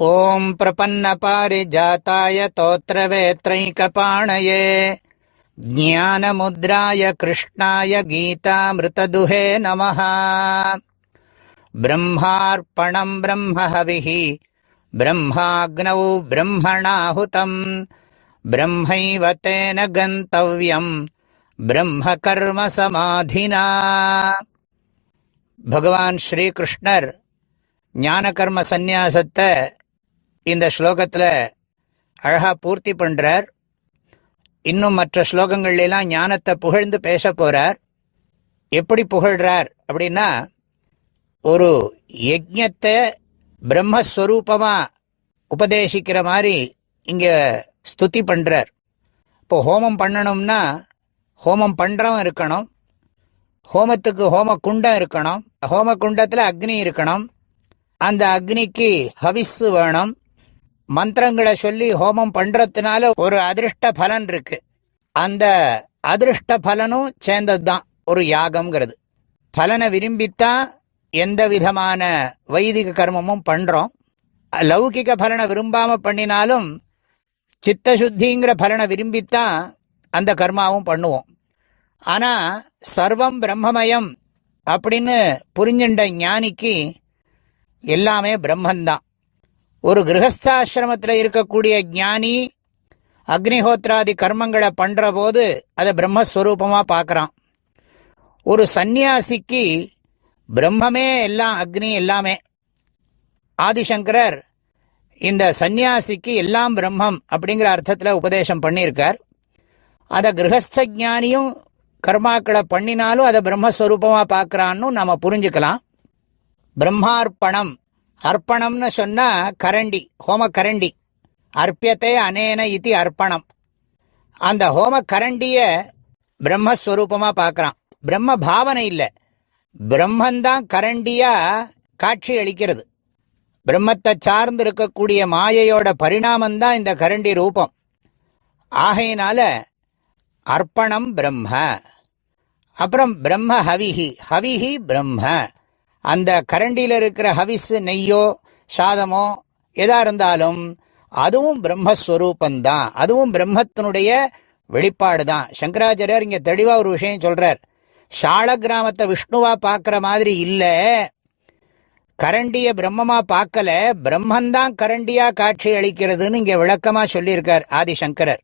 ஓம் பிரபன்ன பாரிஜாதாய தோத்ரவேத்ரைகபாணயே ஞானமுத்ராய கிருஷ்ணாய கீதாமிருததுஹே நமः. பிரம்மார்ப்பணம் பிரம்மஹவிः பிரம்மாக்னௌ பிரம்மணாஹுதம் பிரம்மைவ தேன கந்தவ்யம் பிரம்ம கர்ம சமாதினா. பகவான் ஸ்ரீகிருஷ்ணர் ஞான கர்ம சந்நியாசத்தை இந்த ஸ்லோகத்தில் அழகா பூர்த்தி பண்றார். இன்னும் மற்ற ஸ்லோகங்கள்லாம் ஞானத்தை புகழ்ந்து பேச போறார். எப்படி புகழ்றார் அப்படின்னா, ஒரு யஜ்ஞத்தை பிரம்மஸ்வரூபமா உபதேசிக்கிற மாதிரி இங்க ஸ்துதி பண்றார். இப்போ ஹோமம் பண்ணணும்னா ஹோமம் பண்றவன் இருக்கணும், ஹோமத்துக்கு ஹோம குண்டம் இருக்கணும், ஹோம குண்டத்துல அக்னி இருக்கணும், அந்த அக்னிக்கு ஹவிஸ் வேணும். மந்திரங்களை சொல்லி ஹோமம் பண்றதுனால ஒரு அதிருஷ்ட பலன் இருக்கு. அந்த அதிருஷ்ட பலனும் சேர்ந்ததுதான் ஒரு யாகம்ங்கிறது. பலனை விரும்பித்தான் எந்த விதமான வைதிக கர்மமும் பண்றோம். லௌகிக பலனை விரும்பாம பண்ணினாலும் சித்தசுத்திங்கிற பலனை விரும்பித்தான் அந்த கர்மாவும் பண்ணுவோம். ஆனா சர்வம் பிரம்மமயம் அப்படின்னு புரிஞ்சுண்ட ஞானிக்கு எல்லாமே பிரம்மந்தான். ஒரு கிரகஸ்தாசிரமத்தில் இருக்கக்கூடிய ஞானி அக்னிஹோத்ராதி கர்மங்களை பண்ற போது அதை பிரம்மஸ்வரூபமா பார்க்கறான். ஒரு சந்நியாசிக்கு பிரம்மமே எல்லாம், அக்னி எல்லாமே. ஆதிசங்கரர் இந்த சந்நியாசிக்கு எல்லாம் பிரம்மம் அப்படிங்கிற அர்த்தத்தில் உபதேசம் பண்ணியிருக்கார். அதை கிரகஸ்த ஞானியும் கர்மாக்களை பண்ணினாலும் அதை பிரம்மஸ்வரூபமா பார்க்கறான்னு நம்ம புரிஞ்சுக்கலாம். பிரம்மார்ப்பணம், அர்ப்பணம்னு சொன்னா கரண்டி, ஹோம கரண்டி. அர்ப்பியத்தை அனேன இதி அர்ப்பணம். அந்த ஹோம கரண்டிய பிரம்மஸ்வரூபமா பார்க்கறான். பிரம்ம பாவனை இல்லை, பிரம்மந்தான் கரண்டியா காட்சி அளிக்கிறது. பிரம்மத்தை சார்ந்து இருக்கக்கூடிய மாயையோட பரிணாமந்தான் இந்த கரண்டி ரூபம். ஆகையினால அர்ப்பணம் பிரம்ம. அப்புறம் பிரம்ம ஹவிஹி, ஹவிஹி பிரம்ம. அந்த கரண்டியில் இருக்கிற ஹவிஸ், நெய்யோ சாதமோ எதா இருந்தாலும் அதுவும் பிரம்மஸ்வரூபந்தான், அதுவும் பிரம்மத்தினுடைய வெளிப்பாடு தான். சங்கராச்சாரியார் இங்க தெளிவா ஒரு விஷயம் சொல்றார். சால கிராமத்தை விஷ்ணுவா பார்க்கிற மாதிரி இல்ல, கரண்டிய பிரம்மமா பார்க்கல, பிரம்மந்தான் கரண்டியா காட்சி அளிக்கிறதுன்னு இங்க விளக்கமா சொல்லியிருக்கார் ஆதிசங்கரர்.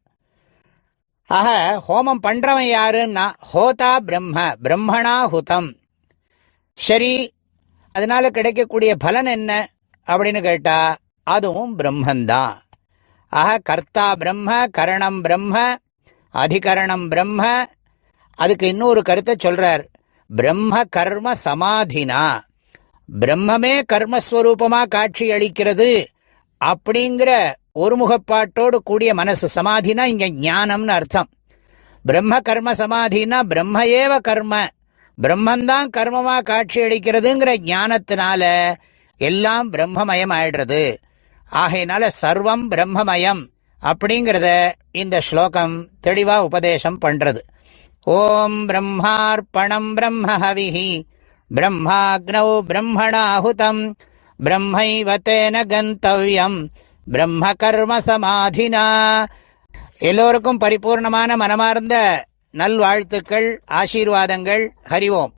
ஆக ஹோமம் பண்றவன் யாருன்னா ஹோதா பிரம்ம, பிரம்மணா ஹுதம். சரி, அதனால கிடைக்கக்கூடிய பலன் என்ன அப்படின்னு கேட்டா அதுவும் பிரம்மந்தான். ஆக கர்த்தா பிரம்ம, கரணம் பிரம்ம, அதிகரணம் பிரம்ம. அதுக்கு இன்னொரு கருத்தை சொல்றார், பிரம்ம கர்ம சமாதினா. பிரம்மமே கர்மஸ்வரூபமா காட்சி அளிக்கிறது அப்படிங்கிற ஒருமுகப்பாட்டோடு கூடிய மனசு. சமாதினா இங்க ஞானம்னு அர்த்தம். பிரம்ம கர்ம சமாதினா பிரம்ம ஏவ கர்ம, பிரம்மந்தான் கர்மமா காட்சி அளிக்கிறதுங்கிற ஞானத்தினால எல்லாம் பிரம்மமயம் ஆயிடுறது. ஆகையினால சர்வம் பிரம்மமயம் அப்படிங்கிறத இந்த ஸ்லோகம் தெளிவா உபதேசம் பண்றது. ஓம் பிரம்மார்ப்பணம் பிரம்ம ஹவிஹி பிரம்மாக்னௌ பிரம்மணாஹுதம் பிரம்மைவ தேன கந்தவ்யம் பிரம்ம கர்ம சமாதினா. எல்லோருக்கும் பரிபூர்ணமான மனமார்ந்த நல்வாழ்த்துக்கள், ஆசீர்வாதங்கள். ஹரி ஓம்.